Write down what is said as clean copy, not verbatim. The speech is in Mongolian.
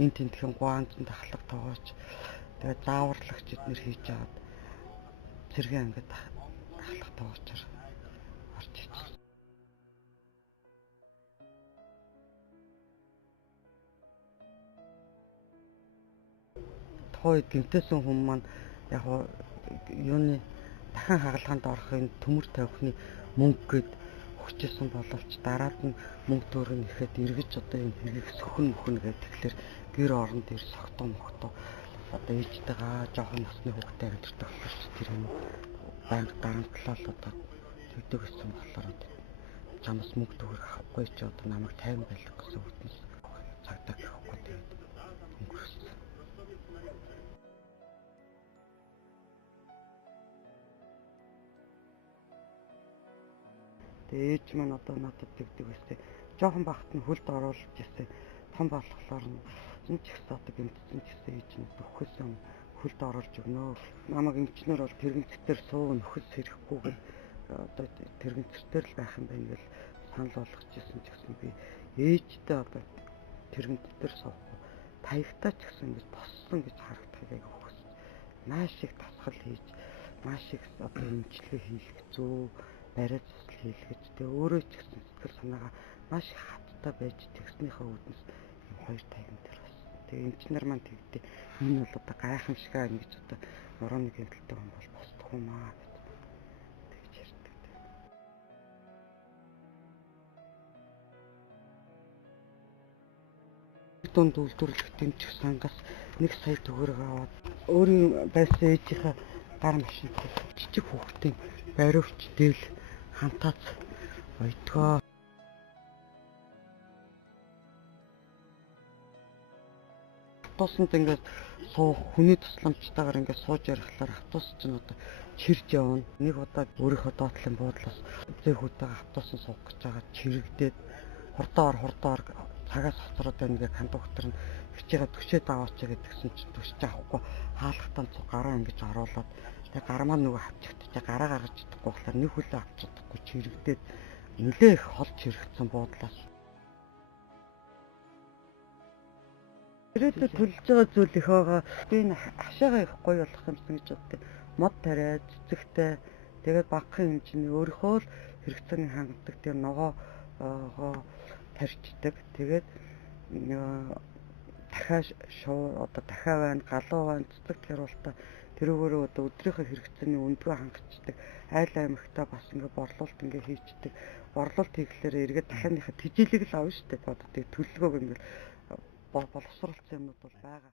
энэ тентхэн гуанзан тахлах тоогооч тэгээд зааварлагч эднэр хийж аваад зэрэг ингээд ахлах тоогоочор орж ичсэн. Тухайд гэмтээсэн хүмүүс маань яг юуны дахин хагалгаанд орохын төмөр тавихны мөнгө гээд өгчээсэн боловч дараад нь мөнгө төгрөг ихэд эргэж одоо юм хэрэг сөхөн гэдэг тэгэхээр гэр оронд ир согтуу мохтоо одоо ээжтэйгээ жоохон насны хүүхдээ гэж төгсөж тэр юм банк дарамтлал одоо тэгдэг гэсэн болохоор чамаас мөнгө төгрөг авахгүй ч одоо намайг 50 байлгах гэсэн үгнээс цагдаа гэхгүй тэгээд өнгөрсөн. Тэгээ ээж маань одоо надад тэгдэг байсан. Жохон багт нь хөлд оруулж ирсэн. Том болохоор нь ч ихсэн одоо гэмтсэн ч гэсэн ээж нь өгөхөөс хөлд оруулж өгнө. Намайг эмчнэр бол тэрэгцээр суу нөхөс сэрэхгүйгээр одоо тэрэгцээр л байх юм байна гэж санал болгочихсон ч гэсэн би ээжтэй одоо тэрэгцээр суухгүй таягтаа ч гэсэн ингэж тоссон гэж харагдахыг айгүй хүссэн. Маш их тасгал хийж, маш их одоо эмчилгээ хийх зөө бариад цусл хийлгэж тэгээ өөрөө ч гэсэн сэтгэл санаагаа маш их хаттай байж тэгснийхээ үүднээс юм хоёр тайван дээр бас. Тэгээ эмчнэр маань тэгдээ энэ бол одоо гайхамшигаа ингэж одоо нурууны гэмтэлтэй хүн бол босдох юм аа гэж тэгж ярьдаг. Дунд үйлдвэрлэх дэмжих сангаас 1 сая төгрөг аваад өөрийн байсан ээжийнхээ гар машинт жижиг хүүхдийн бариувч дээл хантаац ойдгоо. Автобусанд ингээд хүний тусламжтайгаар ингээд сууж ярихлаар автобус ч нь одоо чирж явна. Нэг удаа өөрийнхөө доотлын буудлаас зэхүүтэйгээ автобусанд суух гэж байгаа чирэгдээд хурдаар цагаас хоцроод байна гэх кондуктор нь хичээгээ төшөөд аваач гэдгсэн чинь төшөж авахгүй хаалгатан цуг гараа ингэж оруулаад тэгээ гар маань нөгөө авчихдаг гараа гаргаж чадахгүй болохоор нэг хүлээ авч чадахгүй чирэгдээд нэлээ их хол чирэгдсэн буудлаас. Ирээдүйд төлж байгаа зүйл их байгаа. Би энэ хашаагаа их гоё болох юмсан гэж боддог. Мод тариа, цэцэгтэй тэгээд багахан хэмжээний өөрийнхөө л хэрэгцээний хангадаг тэр ногоо тарьчдаг. Тэгээд дахиад байна, галуу байна, цэцэг гэрүүлтэ тэрүүгээрээ одоо өдрийнхөө хэрэгцээний өндгөө хангацдаг. Айл аймагтаа бас ингээ борлуулалт ингээ хийчдэг. Борлуулалт хийхлээр эргээд дахианыхаа тэжээлийг л авна шүү дээ. Одоо тэг төлөвлөгөөг ингээ боловсруулсан юмнууд бол байгаа.